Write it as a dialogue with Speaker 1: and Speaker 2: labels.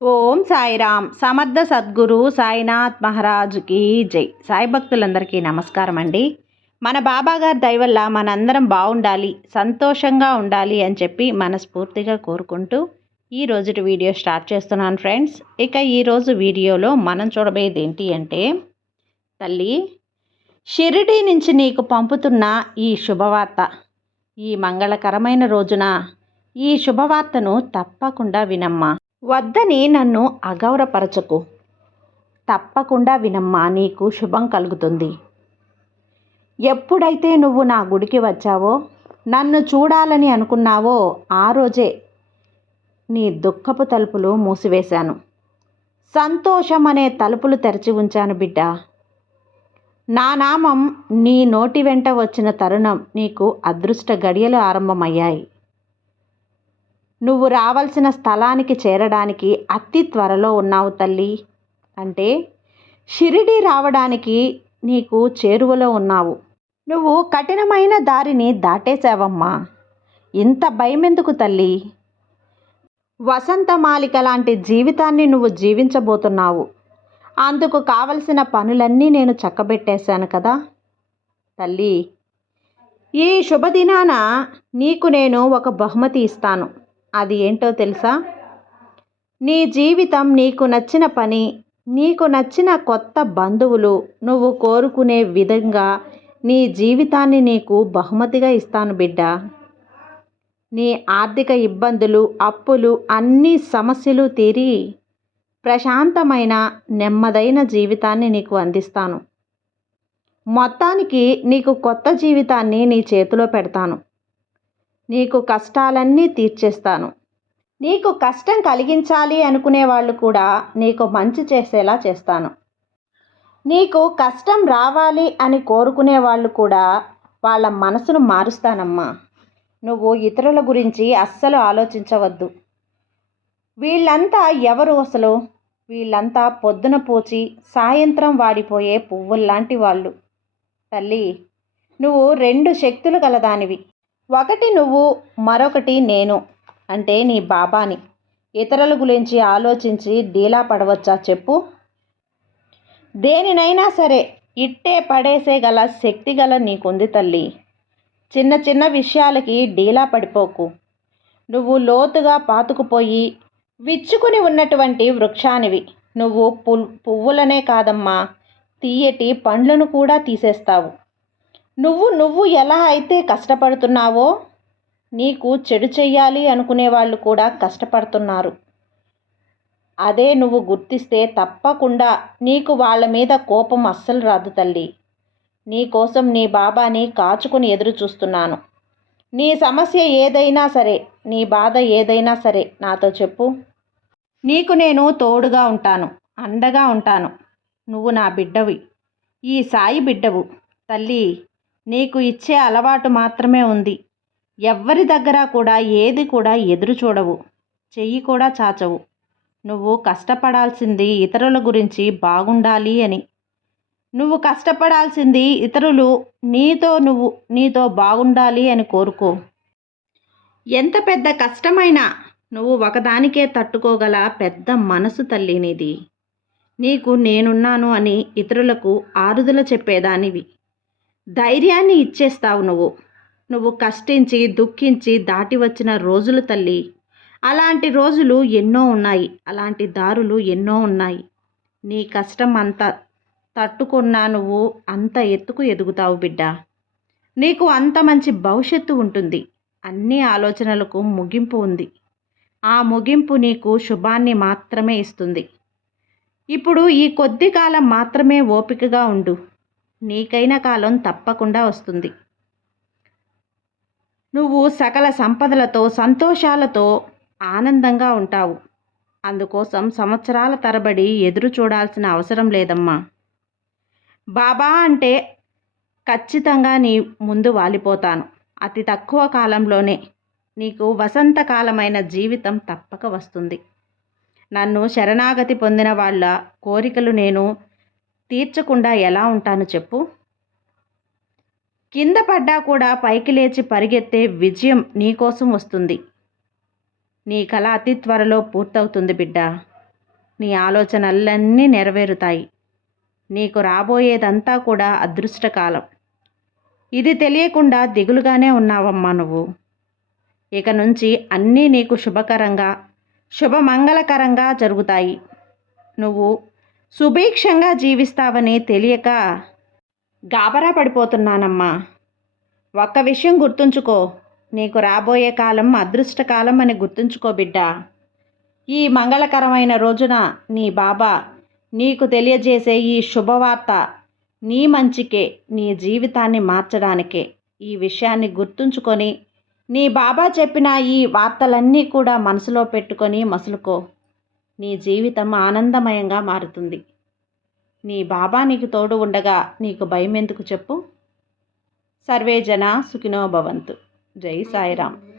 Speaker 1: ఓం సాయిరామ్. సమర్థ సద్గురు సాయినాథ్ మహారాజుకి జై. సాయి భక్తులందరికీ నమస్కారం అండి. మన బాబాగారి దయవల్ల మనందరం బాగుండాలి సంతోషంగా ఉండాలి అని చెప్పి మనస్ఫూర్తిగా కోరుకుంటూ ఈ రోజుటి వీడియో స్టార్ట్ చేస్తున్నాను ఫ్రెండ్స్. ఇక ఈరోజు వీడియోలో మనం చూడబోయేది ఏంటి అంటే తల్లి షిరిడి నుంచి నీకు పంపుతున్న ఈ శుభవార్త ఈ మంగళకరమైన రోజున ఈ శుభవార్తను తప్పకుండా వినమ్మా. వద్దని నన్ను అగౌరపరచకు తప్పకుండా వినమ్మా నీకు శుభం కలుగుతుంది. ఎప్పుడైతే నువ్వు నా గుడికి వచ్చావో నన్ను చూడాలని అనుకున్నావో ఆ రోజే నీ దుఃఖపు తలుపులు మూసివేశాను. సంతోషం అనే తలుపులు తెరిచి ఉంచాను బిడ్డ. నా నామం నీ నోటి వెంట వచ్చిన తరుణం నీకు అదృష్ట గడియలు ఆరంభమయ్యాయి. నువ్వు రావాల్సిన స్థలానికి చేరడానికి అతి త్వరలో ఉన్నావు తల్లి. అంటే షిరిడి రావడానికి నీకు చేరువలో ఉన్నావు. నువ్వు కఠినమైన దారిని దాటేశావమ్మా. ఇంత భయమెందుకు తల్లి? వసంతమాలిక లాంటి జీవితాన్ని నువ్వు జీవించబోతున్నావు. అందుకు కావలసిన పనులన్నీ నేను చక్కబెట్టేశాను కదా? తల్లి ఈ శుభదినాన నీకు నేను ఒక బహుమతి ఇస్తాను. అది ఏంటో తెలుసా? నీ జీవితం నీకు నచ్చిన పని నీకు నచ్చిన కొత్త బంధువులు నువ్వు కోరుకునే విధంగా నీ జీవితాన్ని నీకు బహుమతిగా ఇస్తాను బిడ్డ. నీ ఆర్థిక ఇబ్బందులు అప్పులు అన్ని సమస్యలు తీరి ప్రశాంతమైన నెమ్మదైన జీవితాన్ని నీకు అందిస్తాను. మొత్తానికి నీకు కొత్త జీవితాన్ని నీ చేతిలో పెడతాను. నీకు కష్టాలన్నీ తీర్చేస్తాను. నీకు కష్టం కలిగించాలి అనుకునే వాళ్ళు కూడా నీకు మంచి చేసేలా చేస్తాను. నీకు కష్టం రావాలి అని కోరుకునే వాళ్ళు కూడా వాళ్ళ మనసును మారుస్తానమ్మా. నువ్వు ఇతరుల గురించి అస్సలు ఆలోచించవద్దు. వీళ్ళంతా ఎవరు అసలు? వీళ్ళంతా పొద్దున పోచి సాయంత్రం వాడిపోయే పువ్వుల్లాంటి వాళ్ళు. తల్లి నువ్వు రెండు శక్తులు గలదానివి. ఒకటి నువ్వు మరొకటి నేను అంటే నీ బాబాని. ఇతరుల గురించి ఆలోచించి డీలా పడవచ్చా చెప్పు. దేనినైనా సరే ఇట్టే పడేసే గల శక్తి గల నీకుంది తల్లి. చిన్న చిన్న విషయాలకి డీలా పడిపోకు. నువ్వు లోతుగా పాతుకుపోయి విచ్చుకుని ఉన్నటువంటి వృక్షానివి. నువ్వు పువ్వులనే కాదమ్మా. తీయటి పండ్లను కూడా తీసేస్తావు. నువ్వు నువ్వు ఎలా అయితే కష్టపడుతున్నావో నీకు చెడు చెయ్యాలి అనుకునే వాళ్ళు కూడా కష్టపడుతున్నారు. అదే నువ్వు గుర్తిస్తే తప్పకుండా నీకు వాళ్ళ మీద కోపం అస్సలు రాదు తల్లి. నీకోసం నీ బాబాని కాచుకుని ఎదురు చూస్తున్నాను. నీ సమస్య ఏదైనా సరే నీ బాధ ఏదైనా సరే నాతో చెప్పు. నీకు నేను తోడుగా ఉంటాను అండగా ఉంటాను. నువ్వు నా బిడ్డవి. ఈ సాయి బిడ్డవు తల్లి. నీకు ఇచ్చే అలవాటు మాత్రమే ఉంది. ఎవ్వరి దగ్గర కూడా ఏది కూడా ఎదురు చూడవు. చెయ్యి కూడా చాచవు. నువ్వు కష్టపడాల్సింది ఇతరుల గురించి బాగుండాలి అని. నువ్వు కష్టపడాల్సింది ఇతరులు నీతో నువ్వు నీతో బాగుండాలి అని కోరుకో. ఎంత పెద్ద కష్టమైనా నువ్వు ఒకదానికే తట్టుకోగల పెద్ద మనసు తల్లినిది. నీకు నేనున్నాను అని ఇతరులకు ఆరుదల చెప్పేదానివి. ధైర్యాన్ని ఇచ్చేస్తావు నువ్వు. నువ్వు కష్టించి దుఃఖించి దాటి వచ్చిన రోజులు తల్లి. అలాంటి రోజులు ఎన్నో ఉన్నాయి. అలాంటి దారులు ఎన్నో ఉన్నాయి. నీ కష్టం అంత తట్టుకున్నా నువ్వు అంత ఎత్తుకు ఎదుగుతావు బిడ్డ. నీకు అంత మంచి భవిష్యత్తు ఉంటుంది. అన్ని ఆలోచనలకు ముగింపు ఉంది. ఆ ముగింపు నీకు శుభాన్ని మాత్రమే ఇస్తుంది. ఇప్పుడు ఈ కొద్ది కాలం మాత్రమే ఓపికగా ఉండు. నీకైన కాలం తప్పకుండా వస్తుంది. నువ్వు సకల సంపదలతో సంతోషాలతో ఆనందంగా ఉంటావు. అందుకోసం సంవత్సరాల తరబడి ఎదురు చూడాల్సిన అవసరం లేదమ్మా. బాబా అంటే ఖచ్చితంగా నీ ముందు వాలిపోతాను. అతి తక్కువ కాలంలోనే నీకు వసంతకాలమైన జీవితం తప్పక వస్తుంది. నన్ను శరణాగతి పొందిన వాళ్ళ కోరికలు నేను తీర్చకుండా ఎలా ఉంటాను చెప్పు? కింద పడ్డా కూడా పైకి లేచి పరిగెత్తే విజయం నీకోసం వస్తుంది. నీ కళ అతి త్వరలో పూర్తవుతుంది బిడ్డ. నీ ఆలోచనలన్నీ నెరవేరుతాయి. నీకు రాబోయేదంతా కూడా అదృష్టకాలం. ఇది తెలియకుండా దిగులుగానే ఉన్నావమ్మా నువ్వు. ఇక నుంచి అన్నీ నీకు శుభకరంగా శుభమంగళకరంగా జరుగుతాయి. నువ్వు సుభీక్షంగా జీవిస్తావని తెలియక గాబరా పడిపోతున్నానమ్మా. ఒక్క విషయం గుర్తుంచుకో. నీకు రాబోయే కాలం అదృష్టకాలం అని గుర్తుంచుకో బిడ్డ. ఈ మంగళకరమైన రోజున నీ బాబా నీకు తెలియజేసే ఈ శుభవార్త నీ మంచికే నీ జీవితాన్ని మార్చడానికే. ఈ విషయాన్ని గుర్తుంచుకొని నీ బాబా చెప్పిన ఈ వార్తలన్నీ కూడా మనసులో పెట్టుకొని మసులుకో. నీ జీవితం ఆనందమయంగా మారుతుంది. నీ బాబా నీకు తోడు ఉండగా నీకు భయం ఎందుకు చెప్పు? సర్వే జన సుఖినో భవంతు. జై సాయిరామ్.